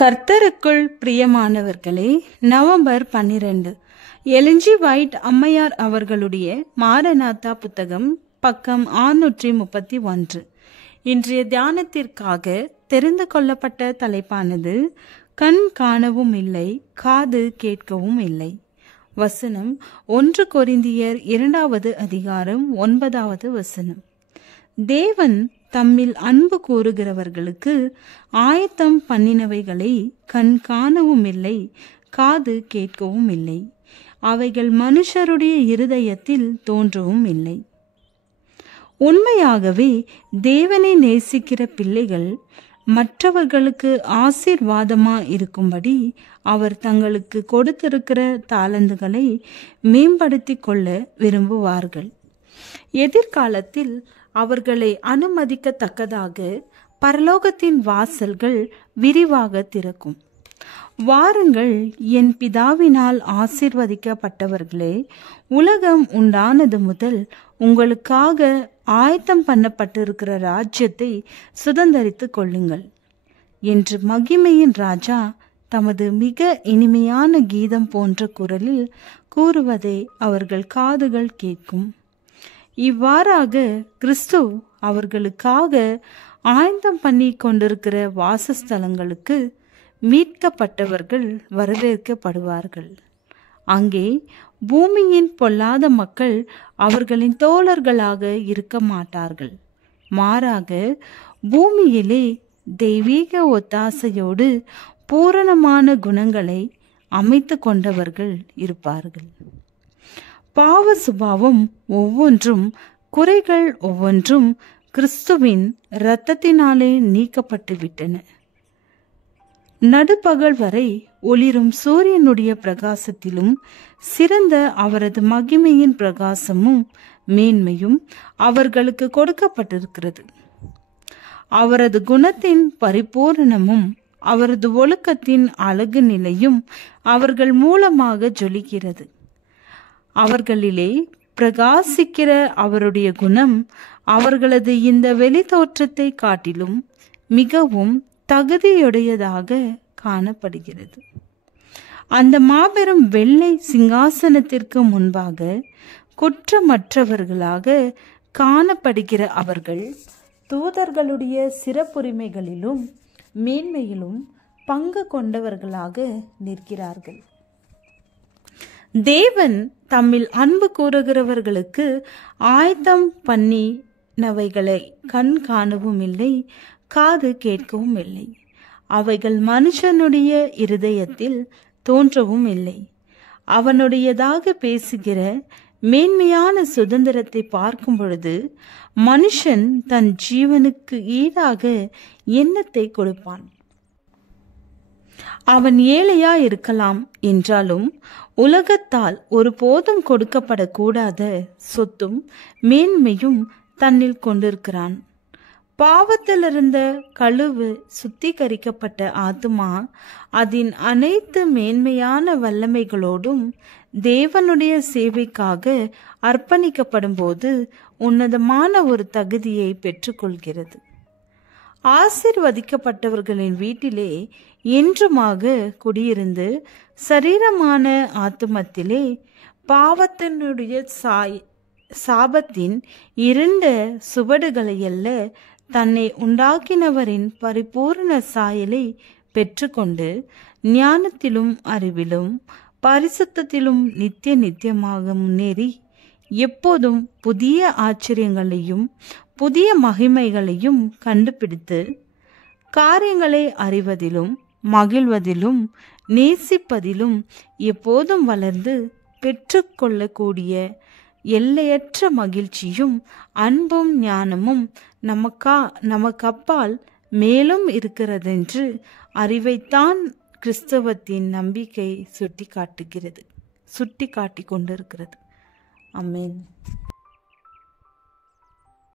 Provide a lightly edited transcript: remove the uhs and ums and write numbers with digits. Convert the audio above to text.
கர்த்தருக்குள் பிரியமானவர்களே, November 12 LNG white அம்மையார் அவர்களுடைய மாரநாதா புத்தகம், பக்கம் 631. இன்றைய தியானத்திற்காக தெரிந்து கொள்ளப்பட்ட தலைப்பானது கண் காணவும் இல்லை, காது கேட்கவும் இல்லை. வசனம் 1 கொரிந்தியர் 2வது அதிகாரம் 9வது வசனம். தேவன் தம்மில் அன்பு கூறுகிறவர்களுக்கு ஆயத்தம் பண்ணினவைகளை கண் காணவும் இல்லை, காது கேட்கவும் இல்லை. அவைகள் மனுஷருடைய இருதயத்தில் தோன்றவும் இல்லை. உண்மையாகவே தேவனை நேசிக்கிற பிள்ளைகள் மற்றவர்களுக்கு ஆசீர்வாதமா இருக்கும்படி அவர் தங்களுக்கு கொடுத்திருக்கிற தாளந்துகளை மேம்படுத்தி கொள்ள விரும்புவார்கள். எதிர்காலத்தில் அவர்களை அனுமதிக்கத்தக்கதாக பரலோகத்தின் வாசல்கள் விரிவாக திறக்கும். வாருங்கள், என் பிதாவினால் ஆசீர்வதிக்கப்பட்டவர்களே, உலகம் உண்டானது முதல் உங்களுக்காக ஆயத்தம் பண்ணப்பட்டிருக்கிற ராஜ்யத்தை சுதந்தரித்து கொள்ளுங்கள் என்று மகிமையின் ராஜா தமது மிக இனிமையான கீதம் போன்ற குரலில் கூறுவதை அவர்கள் காதுகள் கேட்கும். இவ்வாறாக கிறிஸ்து அவர்களுக்காக ஆயத்தம் பண்ணி கொண்டிருக்கிற வாசஸ்தலங்களுக்கு மீட்கப்பட்டவர்கள் வரவேற்கப்படுவார்கள். அங்கே பூமியின் பொல்லாத மக்கள் அவர்களின் தோழர்களாக இருக்க மாட்டார்கள். மாறாக பூமியிலே தெய்வீக ஒத்தாசையோடு பூரணமான குணங்களை அமைத்து கொண்டவர்கள் இருப்பார்கள். பாவ சுபாவம் ஒவ்வொன்றும், குறைகள் ஒவ்வொன்றும் கிறிஸ்துவின் இரத்தத்தினாலே நீக்கப்பட்டு விட்டன. நடுப்பகல் வரை ஒளிரும் சூரியனுடைய பிரகாசத்திலும் சிறந்த அவரது மகிமையின் பிரகாசமும் மேன்மையும் அவர்களுக்கு கொடுக்கப்பட்டிருக்கிறது. அவரது குணத்தின் பரிபூரணமும் அவரது ஒழுக்கத்தின் அழகு நிலையும் அவர்கள் மூலமாக ஜொலிக்கிறது. அவர்களிலே பிரகாசிக்கிற அவருடைய குணம் அவர்களது இந்த வெளி தோற்றத்தை காட்டிலும் மிகவும் தகுதியுடையதாக காணப்படுகிறது. அந்த மாபெரும் வெள்ளை சிங்காசனத்திற்கு முன்பாக குற்றமற்றவர்களாக காணப்படுகிற அவர்கள் தூதர்களுடைய சிறப்புரிமைகளிலும் மேன்மையிலும் பங்கு கொண்டவர்களாக நிற்கிறார்கள். தேவன் தம்மில் அன்பு கூறுகிறவர்களுக்கு ஆயத்தம் பண்ணினவைகளை கண் காணவும் இல்லை, காது கேட்கவும் இல்லை. அவைகள் மனுஷனுடைய இருதயத்தில் தோன்றவும் இல்லை. அவனுடையதாக பேசுகிற மேன்மையான சுதந்திரத்தை பார்க்கும் பொழுது மனுஷன் தன் ஜீவனுக்கு ஈடாக எண்ணத்தை கொடுப்பான். அவன் ஏழையா இருக்கலாம் என்றாலும் உலகத்தால் ஒருபோதும் கொடுக்கப்படக்கூடாத சொத்தும் மேன்மையும் தன்னில் கொண்டிருக்கிறான். பாவத்திலிருந்த கழுவு சுத்திகரிக்கப்பட்ட ஆத்துமா அதன் அனைத்து மேன்மையான வல்லமைகளோடும் தேவனுடைய சேவைக்காக அர்ப்பணிக்கப்படும் போது உன்னதமான ஒரு தகுதியை பெற்றுக்கொள்கிறது. ஆசீர்வதிக்கப்பட்டவர்களின் வீட்டிலே என்றுமாக குடியிருந்து சரீரமான ஆத்துமத்திலே பாவத்தினுடைய சாபத்தின் இருண்ட சுவடுகளையல்ல, தன்னை உண்டாக்கினவரின் பரிபூர்ண சாயலை பெற்றுக்கொண்டு ஞானத்திலும் அறிவிலும் பரிசுத்தத்திலும் நித்தியமாக முன்னேறி எப்போதும் புதிய ஆச்சரியங்களையும் புதிய மகிமைகளையும் கண்டுபிடித்து காரியங்களை அறிவதிலும் மகிழ்வதிலும் நேசிப்பதிலும் எப்போதும் வளர்ந்து பெற்றுக்கொள்ளக்கூடிய எல்லையற்ற மகிழ்ச்சியும் அன்பும் ஞானமும் நமக்கப்பால் மேலும் இருக்கிறதென்று அறிவைத்தான் கிறிஸ்தவத்தின் நம்பிக்கை சுட்டி காட்டிக் கொண்டிருக்கிறது. ஆமென்.